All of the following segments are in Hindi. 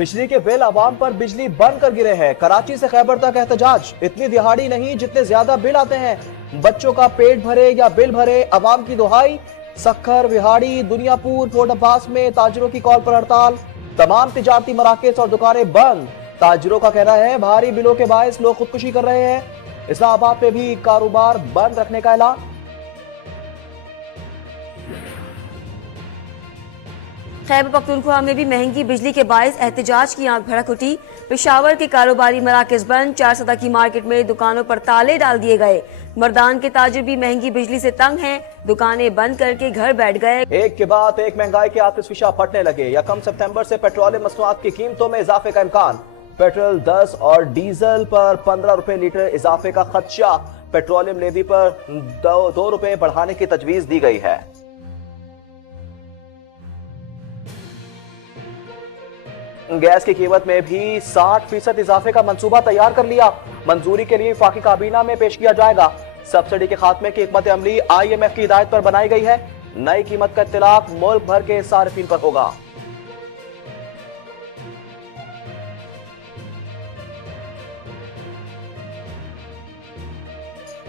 बिजली के बिल आवाम पर बिजली बंद कर गिरे हैं। कराची से खैबर तक एहतजाज। इतनी दिहाड़ी नहीं जितने ज्यादा बिल आते हैं। बच्चों का पेट भरे या बिल भरे, आवाम की दुहाई। सक्खर, विहाड़ी, दुनियापुर, फोर्ट अब्बास में ताजिरों की कॉल पर हड़ताल। तमाम तिजारती मराकज और दुकानें बंद। ताजिरों का कहना है भारी बिलों के बायस लोग खुदकुशी कर रहे हैं। इस्लामाबाद में भी कारोबार बंद रखने का ऐलान। खैबर पख्तूनख्वा में भी महंगी बिजली के बायस एहतजाज की आंख भड़क उठी। पेशावर के कारोबारी मराकज बंद, 4 सतह की मार्केट में दुकानों पर ताले डाल दिए गए। मर्दान के ताजिर भी महंगी बिजली से तंग हैं, दुकानें बंद करके घर बैठ गए। एक के बाद एक महंगाई के आतिशफिशा फटने लगे। 1 सितंबर से पेट्रोलियम मसनूआत की कीमतों में इजाफे का इम्कान। पेट्रोल 10 और डीजल पर 15 रुपए लीटर इजाफे का खदशा। पेट्रोलियम लेवी पर 2 रुपए बढ़ाने की तजवीज दी गई है। गैस की कीमत में भी 60% इजाफे का मंसूबा तैयार कर लिया। मंजूरी के लिए वफाकी काबीना में पेश किया जाएगा। सब्सिडी के खात्मे की हिकमत अमली IMF की हिदायत पर बनाई गई है। नई कीमत का इत्तलाक मुल्क भर के सारिफीन पर होगा।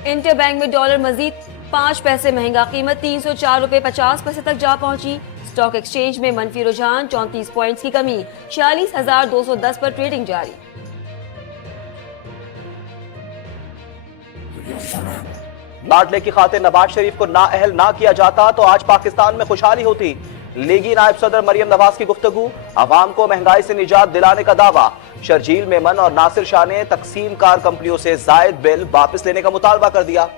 इंटर बैंक में डॉलर मजीद 5 पैसे महंगा, कीमत 304 रुपए 50 पैसे तक जा पहुंची। स्टॉक एक्सचेंज में मनफी रुझान, 34 पॉइंट्स की कमी, 46,210 पर ट्रेडिंग जारी। बाटले की खातिर नवाज शरीफ को नाअहल ना किया जाता तो आज पाकिस्तान में खुशहाली होती। लीगी नायब सदर मरियम नवाज की गुफ्तगू, अवाम को महंगाई से निजात दिलाने का दावा। शर्जील मेमन और नासिर शाह ने तकसीम कार कंपनियों से जायद बिल वापस लेने का मुतालबा कर दिया।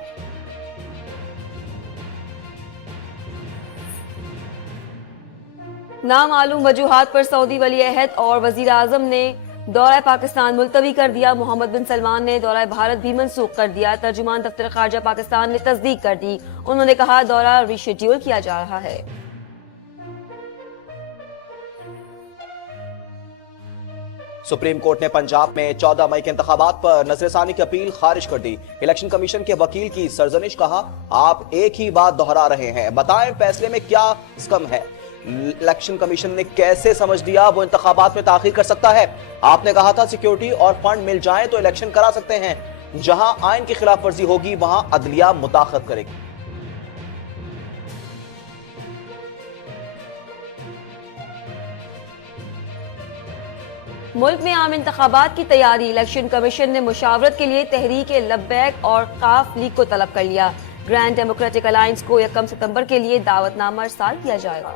नामालूम वजूहात पर सऊदी वली अहद और वजीर आजम ने दौरा पाकिस्तान मुलतवी कर दिया। मोहम्मद बिन सलमान ने दौरा भारत भी मंसूख कर दिया। तर्जुमान दफ्तर खारजा पाकिस्तान ने तस्दीक कर दी। उन्होंने कहा दौरा रीशेड्यूल किया जा रहा है। सुप्रीम कोर्ट ने पंजाब में 14 मई के इंतखाबात पर नजरसानी की अपील खारिज कर दी। इलेक्शन कमीशन के वकील की सरजनिश, कहा आप एक ही बात दोहरा रहे हैं, बताएं फैसले में क्या स्कम है। इलेक्शन कमीशन ने कैसे समझ दिया वो इंतखाबात में ताखीर कर सकता है। आपने कहा था सिक्योरिटी और फंड मिल जाए तो इलेक्शन करा सकते हैं। जहां आइन की खिलाफ वर्जी होगी वहां अदलिया मुदाखलत करेगी। मुल्क में आम इंतखाबात की तैयारी, इलेक्शन कमीशन ने मुशावरत के लिए तहरीक लब्बैक और काफ लीग को तलब कर लिया। ग्रैंड डेमोक्रेटिक अलायंस को 1 सितंबर के लिए दावतनामा इरसाल किया जाएगा।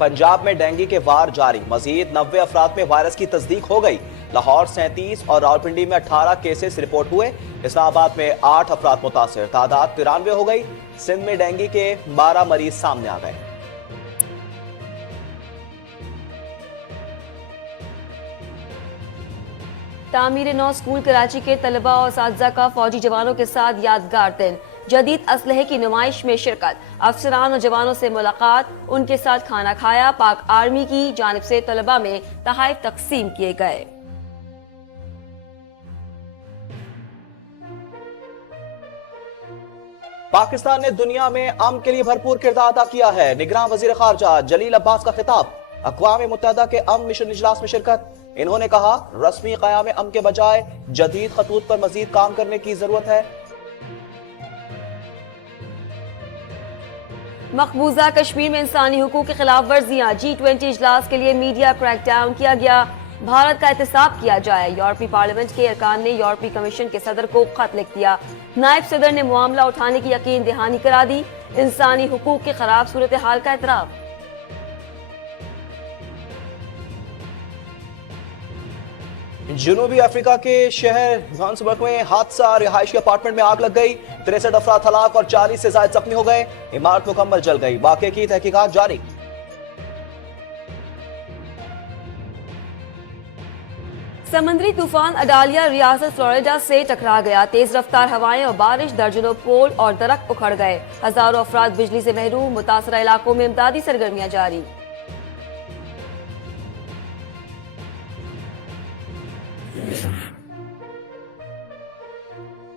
पंजाब में डेंगू के वार जारी, मजीद 90 अफराद में वायरस की तस्दीक हो गई। लाहौर 37 और रावलपिंडी में 18 केसेस रिपोर्ट हुए। इस्लामाबाद में 8 अफराद मुतासिर, तादाद 93 हो गई। सिंध में डेंगू के 12 मरीज सामने आ गए। तामीर नौ स्कूल कराची के तलबा और साथिजा का फौजी जवानों के साथ यादगार दिन। जदीद असलहे की नुमाइश में शिरकत, अफसरान और जवानों से मुलाकात, उनके साथ खाना खाया। पाक आर्मी की जानिब से तलबा में तोहफे तकसीम किए गए। पाकिस्तान ने दुनिया में अमन के लिए भरपूर किरदार अदा किया है। निगरान वजीर खारजा जलील अब्बास का खिताब, अक़वाम मुत्तहिदा के अमन मिशन इजलास में शिरकत। इन्होंने कहा रस्मी क़याम अमन के बजाय जदीद खतूत पर मजीद काम करने की जरूरत है। मकबूजा कश्मीर में इंसानी हुकूक की खिलाफ वर्जियां, G20 इजलास के लिए मीडिया क्रैकडाउन किया गया। भारत का एहतसाब किया जाए। यूरोपीय पार्लियामेंट के अरकान ने यूरोपीय कमीशन के सदर को खत लिख दिया। नायब सदर ने मामला उठाने की यकीन दहानी करा दी। इंसानी हुकूक की खराब सूरत हाल का एतराफ। जनूबी अफ्रीका के शहर जोहान्सबर्ग में हादसा, रिहायशी अपार्टमेंट में आग लग गई। 63 अफराद हलाक और 40 से ज्यादा जख्मी हो गए। इमारत मुकम्मल जल गई। वाकये की तहकीकात जारी। समुद्री तूफान अडालिया रियासत फ्लोरिडा से टकरा गया। तेज रफ्तार हवाएं और बारिश, दर्जनों पोल और दरख्त उखड़ गए। हजारों अफराद बिजली से महरूम। मुतासरा इलाकों में इमदादी सरगर्मियां जारी।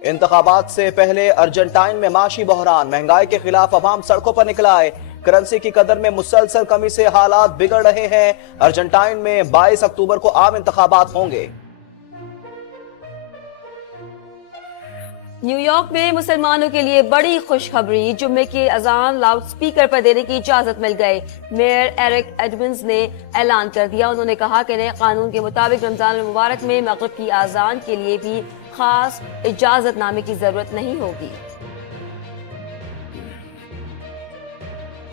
इंतखाबात से पहले अर्जेंटाइन में माशी बहरान, महंगाई के खिलाफ अवाम सड़कों पर निकला है। करेंसी की कदर में मुसलसल कमी से हालात बिगड़ रहे हैं। अर्जेंटाइन में 22 अक्टूबर को आम इंतखाबात होंगे। न्यूयॉर्क में मुसलमानों के लिए बड़ी खुशखबरी, जुम्मे की अजान लाउडस्पीकर पर देने की इजाजत मिल गई। मेयर एरिक एडमंड्स ने ऐलान कर दिया। उन्होंने कहा कि नए कानून के मुताबिक रमजान मुबारक में मगरिब की अजान के लिए भी खास इजाजतनामे की जरूरत नहीं होगी।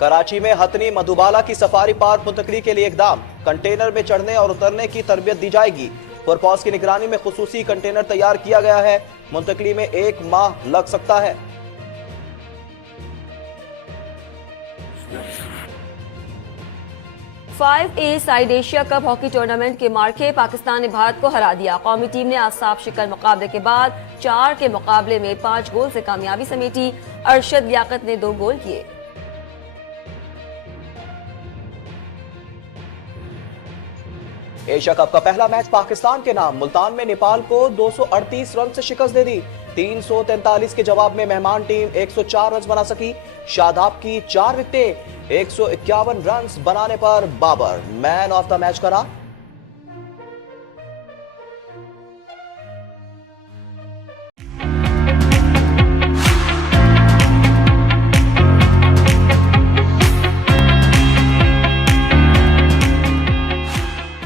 कराची में हथनी मधुबाला की सफारी पार्क मुंतकली के लिए इकदाम। कंटेनर में चढ़ने और उतरने की तरबियत दी जाएगी। फोरपॉस की निगरानी में खुसूसी कंटेनर तैयार किया गया है। मुंतकली में 1 माह लग सकता है। ए साइड एशिया कप हॉकी टूर्नामेंट के मार्के पाकिस्तान ने भारत को हरा दिया। कौमी टीम ने आसाफ शिकल मुकाबले के बाद 4 के मुकाबले में 5 गोल से कामयाबी समेटी। अरशद लियाकत ने 2 गोल किए। एशिया कप का पहला मैच पाकिस्तान के नाम। मुल्तान में नेपाल को 238 रन से शिकस्त दे दी। 343 के जवाब में मेहमान टीम 104 रन बना सकी। शादाब की 4 विकेटें। 151 रन बनाने पर Babar man of the match करा।